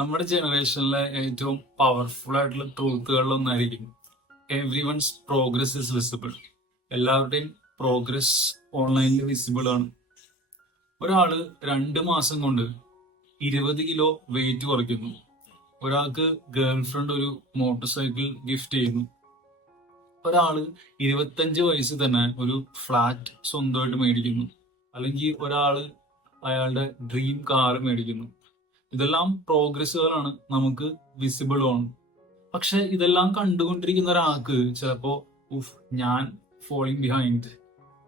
നമ്മുടെ ജനറേഷനിലെ ഏറ്റവും പവർഫുൾ ആയിട്ടുള്ള ട്രൂത്തുകളിലൊന്നായിരിക്കും everyone's progress is visible. എല്ലാവരുടെയും പ്രോഗ്രസ് ഓൺലൈനിൽ വിസിബിൾ ആണ്. ഒരാള് 2 മാസം കൊണ്ട് 20 കിലോ വെയിറ്റ് കുറയ്ക്കുന്നു. ഒരാൾക്ക് ഗേൾ ഫ്രണ്ട് ഒരു മോട്ടോർ സൈക്കിൾ ഗിഫ്റ്റ് ചെയ്യുന്നു. ഒരാള് 25 വയസ്സിൽ തന്നെ ഒരു ഫ്ലാറ്റ് സ്വന്തമായിട്ട് മേടിക്കുന്നു. അല്ലെങ്കിൽ ഒരാള് അയാളുടെ ഡ്രീം കാർ മേടിക്കുന്നു. ഇതെല്ലാം പ്രോഗ്രസ്സുകളാണ്, നമുക്ക് വിസിബിൾ ആണ്. പക്ഷെ ഇതെല്ലാം കണ്ടുകൊണ്ടിരിക്കുന്ന ഒരാൾക്ക് ചിലപ്പോ ഉഫ്, ഞാൻ ഫോളിങ് ബിഹൈൻഡ്,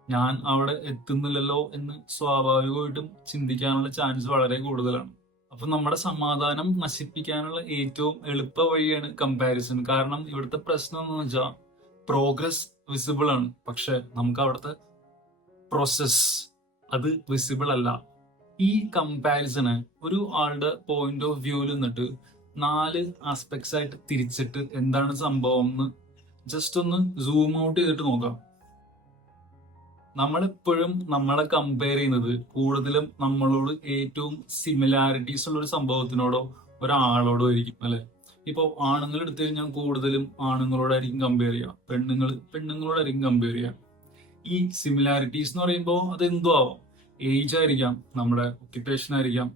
ഞാൻ അവിടെ എത്തുന്നില്ലല്ലോ എന്ന് സ്വാഭാവികമായിട്ടും ചിന്തിക്കാനുള്ള ചാൻസ് വളരെ കൂടുതലാണ്. അപ്പൊ നമ്മുടെ സമാധാനം നശിപ്പിക്കാനുള്ള ഏറ്റവും എളുപ്പ വഴിയാണ് കമ്പാരിസൺ. കാരണം ഇവിടുത്തെ പ്രശ്നം എന്ന് വെച്ചാൽ പ്രോഗ്രസ് വിസിബിൾ ആണ്, പക്ഷെ നമുക്ക് അവിടുത്തെ പ്രോസസ് അത് വിസിബിൾ അല്ല. ഈ കമ്പാരിസണ് ഒരു ആളുടെ പോയിന്റ് ഓഫ് വ്യൂവിൽ നിന്നിട്ട് 4 ആസ്പെക്ട്സ് ആയിട്ട് തിരിച്ചിട്ട് എന്താണ് സംഭവം എന്ന് ജസ്റ്റ് ഒന്ന് സൂം ഔട്ട് ചെയ്തിട്ട് നോക്കാം. നമ്മളെപ്പോഴും നമ്മളെ കമ്പയർ ചെയ്യുന്നത് കൂടുതലും നമ്മളോട് ഏറ്റവും സിമിലാരിറ്റീസ് ഉള്ള ഒരു സംഭവത്തിനോടോ ഒരാളോടോ ആയിരിക്കും, അല്ലെ? ഇപ്പോൾ ആണുങ്ങൾ എടുത്തു കഴിഞ്ഞാൽ കൂടുതലും ആണുങ്ങളോടായിരിക്കും കമ്പയർ ചെയ്യുക, പെണ്ണുങ്ങളോടായിരിക്കും കമ്പയർ ചെയ്യുക. ഈ സിമിലാരിറ്റീസ് എന്ന് പറയുമ്പോൾ അതെന്തോ ആവാം. ഏജ് ആയിരിക്കാം, നമ്മുടെ ഒക്യുപ്പേഷൻ ആയിരിക്കാം,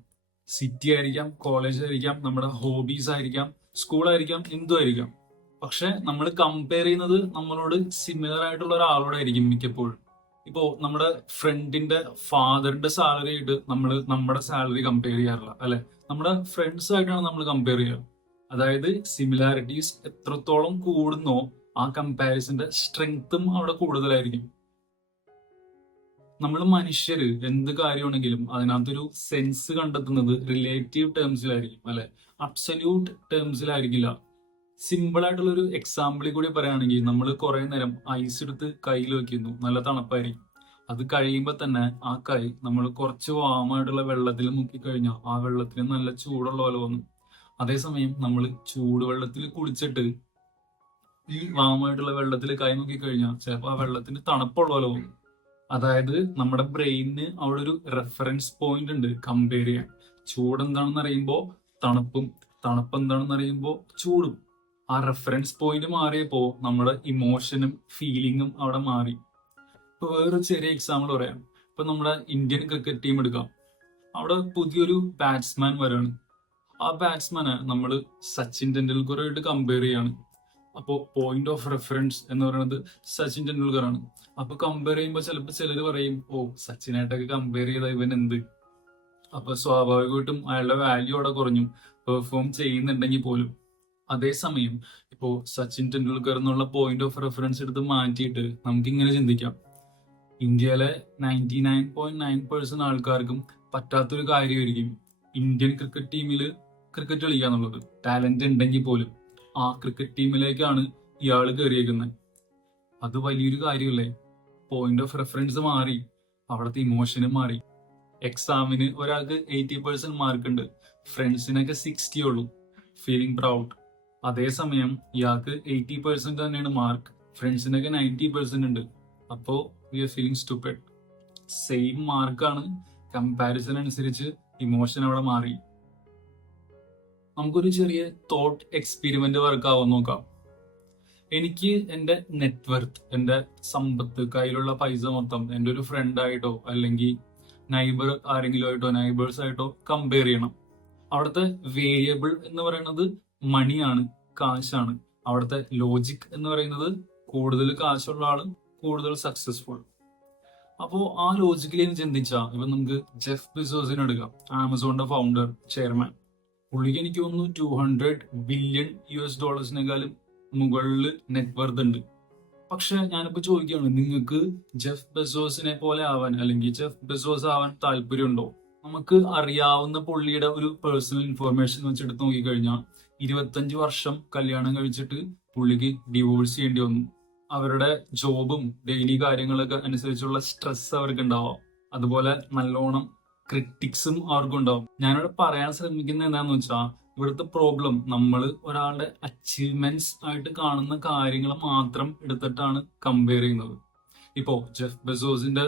സിറ്റി ആയിരിക്കാം, കോളേജ് ആയിരിക്കാം, നമ്മുടെ ഹോബീസ് ആയിരിക്കാം, സ്കൂൾ ആയിരിക്കാം, എന്തോ ആയിരിക്കാം. പക്ഷെ നമ്മൾ കമ്പയർ ചെയ്യുന്നത് നമ്മളോട് സിമിലർ ആയിട്ടുള്ള ഒരാളോടായിരിക്കും മിക്കപ്പോഴും. ഇപ്പോ നമ്മുടെ ഫ്രണ്ടിന്റെ ഫാദറിന്റെ സാലറി ആയിട്ട് നമ്മൾ നമ്മുടെ സാലറി കമ്പയർ ചെയ്യാറില്ല, അല്ലെ? നമ്മുടെ ഫ്രണ്ട്സ് ആയിട്ടാണ് നമ്മൾ കമ്പയർ ചെയ്യുക. അതായത് സിമിലാരിറ്റീസ് എത്രത്തോളം കൂടുന്നോ ആ കമ്പാരിസന്റെ സ്ട്രെങ്ത്തും അവിടെ കൂടുതലായിരിക്കും. നമ്മൾ മനുഷ്യര് എന്ത് കാര്യമാണെങ്കിലും അതിനകത്തൊരു സെൻസ് കണ്ടെത്തുന്നത് റിലേറ്റീവ് ടേംസിലായിരിക്കും, അല്ലെ? അബ്സല്യൂട്ട് ടേംസിലായിരിക്കില്ല. സിമ്പിൾ ആയിട്ടുള്ള ഒരു എക്സാമ്പിളിൽ കൂടി പറയുകയാണെങ്കിൽ, നമ്മൾ കുറെ നേരം ഐസ് എടുത്ത് കയ്യിൽ വെക്കുന്നു, നല്ല തണുപ്പായിരിക്കും. അത് കഴിയുമ്പോൾ തന്നെ ആ കൈ നമ്മൾ കുറച്ച് വാമായിട്ടുള്ള വെള്ളത്തിൽ മുക്കിക്കഴിഞ്ഞാൽ ആ വെള്ളത്തിന് നല്ല ചൂടുള്ള പോലെ വന്നു. അതേസമയം നമ്മൾ ചൂടുവെള്ളത്തിൽ കുളിച്ചിട്ട് ഈ വാമായിട്ടുള്ള വെള്ളത്തിൽ കൈ മുക്കിക്കഴിഞ്ഞാൽ ചിലപ്പോൾ ആ വെള്ളത്തിന് തണുപ്പുള്ള പോലെ വന്നു. അതായത് നമ്മുടെ ബ്രെയിനിന് അവിടെ ഒരു റെഫറൻസ് പോയിന്റ് ഉണ്ട് കമ്പയർ ചെയ്യാൻ. ചൂട് എന്താണെന്ന് അറിയുമ്പോൾ തണുപ്പും, തണുപ്പ് എന്താണെന്ന് അറിയുമ്പോൾ ചൂടും. ആ റെഫറൻസ് പോയിന്റ് മാറിയപ്പോൾ നമ്മുടെ ഇമോഷനും ഫീലിങ്ങും അവിടെ മാറി. ഇപ്പൊ വേറൊരു ചെറിയ എക്സാമ്പിൾ പറയാം. ഇപ്പൊ നമ്മുടെ ഇന്ത്യൻ ക്രിക്കറ്റ് ടീം എടുക്കാം. അവിടെ പുതിയൊരു ബാറ്റ്സ്മാൻ വരാണ്. ആ ബാറ്റ്സ്മാനെ നമ്മൾ സച്ചിൻ ടെണ്ടുൽക്കറുമായിട്ട് കമ്പയർ ചെയ്യാണ്. അപ്പോൾ പോയിന്റ് ഓഫ് റെഫറൻസ് എന്ന് പറയുന്നത് സച്ചിൻ ടെണ്ടുൽക്കർ ആണ്. അപ്പൊ കമ്പയർ ചെയ്യുമ്പോൾ ചിലപ്പോൾ ചിലർ പറയും, ഓ, സച്ചിനായിട്ടൊക്കെ കമ്പയർ ചെയ്ത ഇവൻ എന്ത്. അപ്പൊ സ്വാഭാവികമായിട്ടും അയാളുടെ വാല്യൂ അവിടെ കുറഞ്ഞു, പെർഫോം ചെയ്യുന്നുണ്ടെങ്കിൽ പോലും. അതേസമയം ഇപ്പോ സച്ചിൻ ടെണ്ടുൽക്കർ എന്നുള്ള പോയിന്റ് ഓഫ് റെഫറൻസ് എടുത്ത് മാറ്റിയിട്ട് നമുക്ക് ഇങ്ങനെ ചിന്തിക്കാം. ഇന്ത്യയിലെ 99.9% ആൾക്കാർക്കും പറ്റാത്തൊരു കാര്യമായിരിക്കും ഇന്ത്യൻ ക്രിക്കറ്റ് ടീമിൽ ക്രിക്കറ്റ് കളിക്കുക എന്നുള്ളത്. ടാലന്റ് ഉണ്ടെങ്കിൽ പോലും ആ ക്രിക്കറ്റ് ടീമിലേക്കാണ് ഇയാൾ കയറിയേക്കുന്നത്. അത് വലിയൊരു കാര്യമല്ലേ? പോയിന്റ് ഓഫ് റെഫറൻസ് മാറി, അവിടുത്തെ ഇമോഷനും മാറി. എക്സാമിന് ഒരാൾക്ക് 80% മാർക്ക് ഉണ്ട്, ഫ്രണ്ട്സിനൊക്കെ 60 ഉള്ളൂ, ഫീലിംഗ് പ്രൗഡ്. അതേസമയം ഇയാൾക്ക് 80% തന്നെയാണ് മാർക്ക്, ഫ്രണ്ട്സിനൊക്കെ 90% ഉണ്ട്. അപ്പോ we are feeling stupid. Same മാർക്കാണ്, കമ്പാരിസൺ അനുസരിച്ച് ഇമോഷൻ അവിടെ മാറി. നമുക്കൊരു ചെറിയ തോട്ട് എക്സ്പെരിമെന്റ് വർക്ക് ആവാൻ നോക്കാം. എനിക്ക് എൻ്റെ നെറ്റ്വർത്ത്, എൻ്റെ സമ്പത്ത്, കയ്യിലുള്ള പൈസ മൊത്തം എൻ്റെ ഒരു ഫ്രണ്ടായിട്ടോ അല്ലെങ്കിൽ നൈബർ ആരെങ്കിലും ആയിട്ടോ, നൈബേഴ്സ് ആയിട്ടോ കമ്പയർ ചെയ്യണം. അവിടുത്തെ വേരിയബിൾ എന്ന് പറയുന്നത് മണിയാണ്, കാശാണ്. അവിടുത്തെ ലോജിക് എന്ന് പറയുന്നത് കൂടുതൽ കാശുള്ള ആള് കൂടുതൽ സക്സസ്ഫുൾ. അപ്പോൾ ആ ലോജിക്കലി ചിന്തിച്ചാൽ ഇപ്പൊ നമുക്ക് ജെഫ് ബെസോസിനെ എടുക്കാം, ആമസോണിന്റെ ഫൗണ്ടർ, ചെയർമാൻ. പുള്ളിക്ക് എനിക്ക് തോന്നുന്നു $200 ബില്യൺ മുകളിൽ നെറ്റ്വർത്ത് ഉണ്ട്. പക്ഷെ ഞാനിപ്പോ ചോദിക്കുകയാണ്, നിങ്ങൾക്ക് ജെഫ് ബെസോസിനെ പോലെ ആവാൻ അല്ലെങ്കിൽ ജെഫ് ബെസോസ് ആവാൻ താല്പര്യമുണ്ടോ? നമുക്ക് അറിയാവുന്ന പുള്ളിയുടെ ഒരു പേഴ്സണൽ ഇൻഫോർമേഷൻ വെച്ചെടുത്ത് നോക്കിക്കഴിഞ്ഞാൽ 25 വർഷം കല്യാണം കഴിച്ചിട്ട് പുള്ളിക്ക് ഡിവോഴ്സ് ചെയ്യേണ്ടി വന്നു. അവരുടെ ജോബും ഡെയിലി കാര്യങ്ങളൊക്കെ അനുസരിച്ചുള്ള സ്ട്രെസ് അവർക്ക് ഉണ്ടാവാം. അതുപോലെ നല്ലോണം ക്രിറ്റിക്സും അവർക്കുണ്ടാവും. ഞാനിവിടെ പറയാൻ ശ്രമിക്കുന്നത് എന്താന്ന് വെച്ചാൽ, ഇവിടുത്തെ പ്രോബ്ലം നമ്മൾ ഒരാളുടെ അച്ചീവ്മെന്റ്സ് ആയിട്ട് കാണുന്ന കാര്യങ്ങൾ മാത്രം എടുത്തിട്ടാണ് കമ്പയർ ചെയ്യുന്നത്. ഇപ്പോ ജെഫ് ബെസോസിന്റെ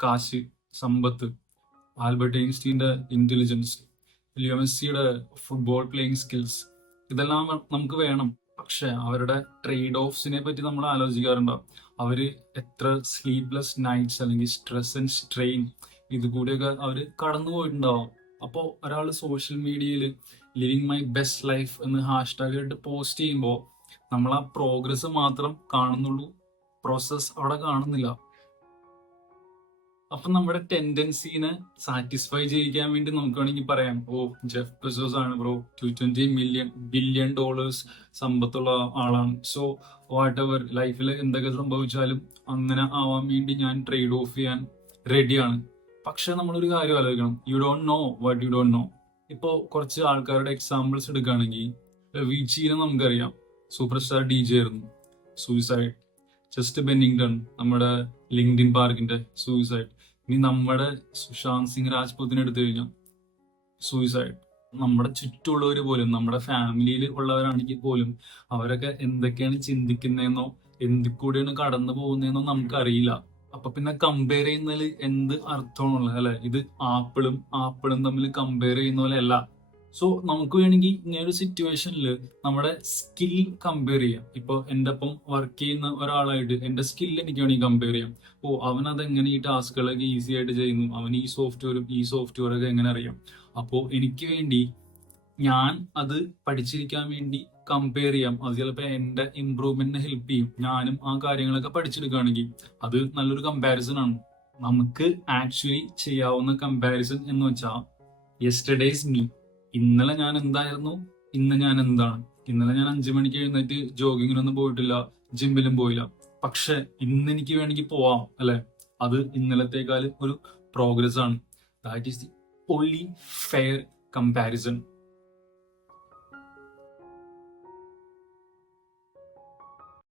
കാശ്, സമ്പത്ത്, ആൽബർട്ട് ഐൻസ്റ്റീന്റെ ഇന്റലിജൻസ്, ലിയോ മെസ്സിയുടെ ഫുട്ബോൾ പ്ലേയിങ് സ്കിൽസ്, ഇതെല്ലാം നമുക്ക് വേണം. പക്ഷെ അവരുടെ ട്രേഡ് ഓഫ്സിനെ പറ്റി നമ്മൾ ആലോചിക്കാറുണ്ടോ? അവര് എത്ര സ്ലീപ്ലെസ് നൈറ്റ്സ് അല്ലെങ്കിൽ സ്ട്രെസ് ആൻഡ് സ്ട്രെയിൻ ഇത് കൂടിയൊക്കെ അവര് കടന്നു പോയിട്ടുണ്ടാവും. അപ്പോൾ ഒരാൾ സോഷ്യൽ മീഡിയയിൽ ലിവിങ് മൈ ബെസ്റ്റ് ലൈഫ് എന്ന് ഹാഷ്ടാഗ് ഇട്ട് പോസ്റ്റ് ചെയ്യുമ്പോൾ നമ്മൾ ആ പ്രോഗ്രസ് മാത്രം കാണുന്നുള്ളൂ, പ്രോസസ് അവിടെ കാണുന്നില്ല. അപ്പൊ നമ്മുടെ ടെൻഡൻസീനെ സാറ്റിസ്ഫൈ ചെയ്യിക്കാൻ വേണ്ടി നമുക്ക് വേണമെങ്കിൽ പറയാം, ഓ ജെഫ് ബെസോസ് ആണ് ബ്രോ, $220 ബില്യൺ സമ്പത്തുള്ള ആളാണ്, സോ വാട്ട് എവർ ലൈഫിൽ എന്തൊക്കെ സംഭവിച്ചാലും അങ്ങനെ ആവാൻ വേണ്ടി ഞാൻ ട്രേഡ് ഓഫ് ചെയ്യാൻ റെഡിയാണ്. പക്ഷെ നമ്മളൊരു കാര്യം ആലോചിക്കണം, you don't know what you don't know. ഇപ്പോൾ കുറച്ച് ആൾക്കാരുടെ എക്സാമ്പിൾസ് എടുക്കുകയാണെങ്കിൽ, വിച്ചിനെ നമുക്കറിയാം, സൂപ്പർ സ്റ്റാർ DJ ആയിരുന്നു, സൂയിസൈഡ്. ജസ്റ്റ് ബെന്നിങ്ടൺ, നമ്മുടെ ലിങ്ക്ഡിൻ പാർക്കിന്റെ സൂയിസൈഡ്. ഇനി നമ്മുടെ സുശാന്ത് സിംഗ് രാജ്പൂത്തിനെ എടുത്തു കഴിഞ്ഞാൽ സൂയിസൈഡ്. നമ്മുടെ ചുറ്റുമുള്ളവർ പോലും, നമ്മുടെ ഫാമിലിയിൽ ഉള്ളവരാണെങ്കിൽ പോലും അവരൊക്കെ എന്തൊക്കെയാണ് ചിന്തിക്കുന്നതെന്നോ എന്തിൽ കടന്നു പോകുന്നതെന്നോ നമുക്കറിയില്ല. അപ്പൊ പിന്നെ കമ്പയർ ചെയ്യുന്നതിൽ എന്ത് അർത്ഥമാണുള്ളത് അല്ലെ? ഇത് ആപ്പിളും തമ്മിൽ കമ്പയർ ചെയ്യുന്ന പോലെ അല്ല. സോ നമുക്ക് വേണമെങ്കിൽ ഇങ്ങനൊരു സിറ്റുവേഷനിൽ നമ്മുടെ സ്കിൽ കമ്പയർ ചെയ്യാം. ഇപ്പൊ എൻ്റെ ഒപ്പം വർക്ക് ചെയ്യുന്ന ഒരാളായിട്ട് എൻ്റെ സ്കിൽ എനിക്ക് വേണമെങ്കിൽ കമ്പയർ ചെയ്യാം. ഓ, അവൻ അതെങ്ങനെ ഈ ടാസ്കുകളൊക്കെ ഈസി ആയിട്ട് ചെയ്യുന്നു, അവൻ ഈ സോഫ്റ്റ്വെയറൊക്കെ എങ്ങനെ അറിയാം. അപ്പോൾ എനിക്ക് വേണ്ടി ഞാൻ അത് പഠിച്ചിരിക്കാൻ വേണ്ടി കമ്പയർ ചെയ്യാം. അത് ചിലപ്പോൾ എൻ്റെ ഇമ്പ്രൂവ്മെന്റിനെ ഹെൽപ്പ് ചെയ്യും. ഞാനും ആ കാര്യങ്ങളൊക്കെ പഠിച്ചെടുക്കുകയാണെങ്കിൽ അത് നല്ലൊരു കമ്പാരിസൺ ആണ്. നമുക്ക് ആക്ച്വലി ചെയ്യാവുന്ന കമ്പാരിസൺ എന്ന് വെച്ചാൽ യെസ്റ്റർഡേസ് മീ, ഇന്നലെ ഞാൻ എന്തായിരുന്നു, ഇന്ന് ഞാൻ എന്താണ്. ഇന്നലെ ഞാൻ 5 മണിക്ക് എഴുന്നേറ്റ് ജോഗിങ്ങിനൊന്നും പോയിട്ടില്ല, ജിമ്മിലും പോയില്ല. പക്ഷെ ഇന്ന് എനിക്ക് വേണമെങ്കിൽ പോവാം അല്ലെ? അത് ഇന്നലത്തേക്കാൾ ഒരു പ്രോഗ്രസ് ആണ്. That is the only fair comparison.